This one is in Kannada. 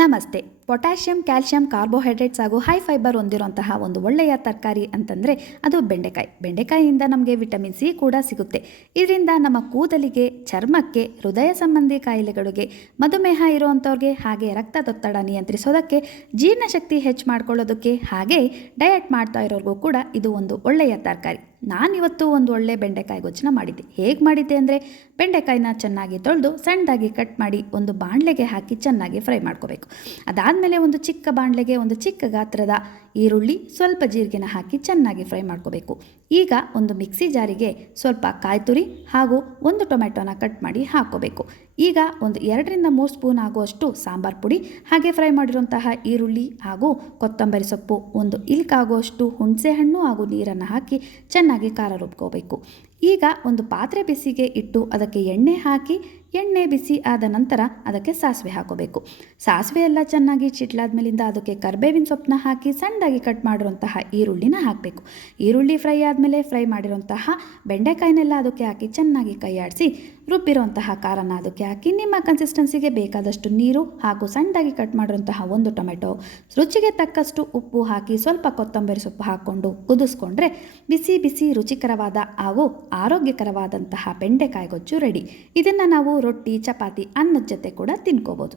ನಮಸ್ತೆ. ಪೊಟ್ಯಾಷಿಯಂ, ಕ್ಯಾಲ್ಶಿಯಂ, ಕಾರ್ಬೋಹೈಡ್ರೇಟ್ಸ್ ಹಾಗೂ ಹೈ ಫೈಬರ್ ಹೊಂದಿರುವಂತಹ ಒಂದು ಒಳ್ಳೆಯ ತರಕಾರಿ ಅಂತಂದರೆ ಅದು ಬೆಂಡೆಕಾಯಿ. ಬೆಂಡೆಕಾಯಿಯಿಂದ ನಮಗೆ ವಿಟಮಿನ್ ಸಿ ಕೂಡ ಸಿಗುತ್ತೆ. ಇದರಿಂದ ನಮ್ಮ ಕೂದಲಿಗೆ, ಚರ್ಮಕ್ಕೆ, ಹೃದಯ ಸಂಬಂಧಿ ಕಾಯಿಲೆಗಳಿಗೆ, ಮಧುಮೇಹ ಇರುವಂಥವ್ರಿಗೆ, ಹಾಗೆ ರಕ್ತದೊತ್ತಡ ನಿಯಂತ್ರಿಸೋದಕ್ಕೆ, ಜೀರ್ಣಶಕ್ತಿ ಹೆಚ್ಚು ಮಾಡ್ಕೊಳ್ಳೋದಕ್ಕೆ, ಹಾಗೆ ಡಯಟ್ ಮಾಡ್ತಾ ಇರೋರಿಗೂ ಕೂಡ ಇದು ಒಂದು ಒಳ್ಳೆಯ ತರಕಾರಿ. ನಾನಿವತ್ತು ಒಂದು ಒಳ್ಳೆ ಬೆಂಡೆಕಾಯಿ ಗೊಜ್ಜನ್ನ ಮಾಡಿದ್ದೆ. ಹೇಗೆ ಮಾಡಿದ್ದೆ ಅಂದರೆ, ಬೆಂಡೆಕಾಯಿನ ಚೆನ್ನಾಗಿ ತೊಳೆದು ಸಣ್ಣದಾಗಿ ಕಟ್ ಮಾಡಿ ಒಂದು ಬಾಣಲೆಗೆ ಹಾಕಿ ಚೆನ್ನಾಗಿ ಫ್ರೈ ಮಾಡ್ಕೋಬೇಕು. ಅದಾದಮೇಲೆ ಒಂದು ಚಿಕ್ಕ ಬಾಣಲೆಗೆ ಒಂದು ಚಿಕ್ಕ ಗಾತ್ರದ ಈರುಳ್ಳಿ, ಸ್ವಲ್ಪ ಜೀರಿಗೆನ ಹಾಕಿ ಚೆನ್ನಾಗಿ ಫ್ರೈ ಮಾಡ್ಕೋಬೇಕು. ಈಗ ಒಂದು ಮಿಕ್ಸಿ ಜಾರಿಗೆ ಸ್ವಲ್ಪ ಕಾಯಿ ತುರಿ ಹಾಗೂ ಒಂದು ಟೊಮೆಟೊನ ಕಟ್ ಮಾಡಿ ಹಾಕ್ಕೋಬೇಕು. ಈಗ ಒಂದು 2-3 ಸ್ಪೂನ್ ಆಗುವಷ್ಟು ಸಾಂಬಾರು ಪುಡಿ, ಹಾಗೆ ಫ್ರೈ ಮಾಡಿರುವಂತಹ ಈರುಳ್ಳಿ ಹಾಗೂ ಕೊತ್ತಂಬರಿ ಸೊಪ್ಪು, ಒಂದು ಇಲ್ಕಾಗುವಷ್ಟು ಹುಣಸೆ ಹಣ್ಣು ಹಾಗೂ ನೀರನ್ನು ಹಾಕಿ ಚೆನ್ನಾಗಿ ಖಾರ ರುಬ್ಕೋಬೇಕು. ಈಗ ಒಂದು ಪಾತ್ರೆ ಬಿಸಿಗೆ ಇಟ್ಟು ಅದಕ್ಕೆ ಎಣ್ಣೆ ಹಾಕಿ, ಎಣ್ಣೆ ಬಿಸಿ ಆದ ನಂತರ ಅದಕ್ಕೆ ಸಾಸಿವೆ ಹಾಕೋಬೇಕು. ಸಾಸಿವೆ ಎಲ್ಲ ಚೆನ್ನಾಗಿ ಚಿಟ್ಲಾದ್ಮೇಲಿಂದ ಅದಕ್ಕೆ ಕರಿಬೇವಿನ ಸೊಪ್ಪನ್ನ ಹಾಕಿ ಸಣ್ಣದಾಗಿ ಕಟ್ ಮಾಡಿರುವಂತಹ ಈರುಳ್ಳಿನ ಹಾಕಬೇಕು. ಈರುಳ್ಳಿ ಫ್ರೈ ಆದಮೇಲೆ ಫ್ರೈ ಮಾಡಿರುವಂತಹ ಬೆಂಡೆಕಾಯಿನೆಲ್ಲ ಅದಕ್ಕೆ ಹಾಕಿ ಚೆನ್ನಾಗಿ ಕೈಯಾಡಿಸಿ, ರುಬ್ಬಿರುವಂತಹ ಖಾರನ ಅದಕ್ಕೆ ಹಾಕಿ, ನಿಮ್ಮ ಕನ್ಸಿಸ್ಟೆನ್ಸಿಗೆ ಬೇಕಾದಷ್ಟು ನೀರು ಹಾಗೂ ಸಣ್ಣದಾಗಿ ಕಟ್ ಮಾಡಿರುವಂತಹ ಒಂದು ಟೊಮೆಟೊ, ರುಚಿಗೆ ತಕ್ಕಷ್ಟು ಉಪ್ಪು ಹಾಕಿ ಸ್ವಲ್ಪ ಕೊತ್ತಂಬರಿ ಸೊಪ್ಪು ಹಾಕ್ಕೊಂಡು ಕುದಿಸ್ಕೊಂಡ್ರೆ ಬಿಸಿ ಬಿಸಿ ರುಚಿಕರವಾದ ಹಾಗೂ ಆರೋಗ್ಯಕರವಾದಂತಹ ಬೆಂಡೆಕಾಯಿ ಗೊಜ್ಜು ರೆಡಿ. ಇದನ್ನು ನಾವು ರೊಟ್ಟಿ, ಚಪಾತಿ, ಅನ್ನದ ಜೊತೆ ಕೂಡ ತಿನ್ಕೋಬೋದು.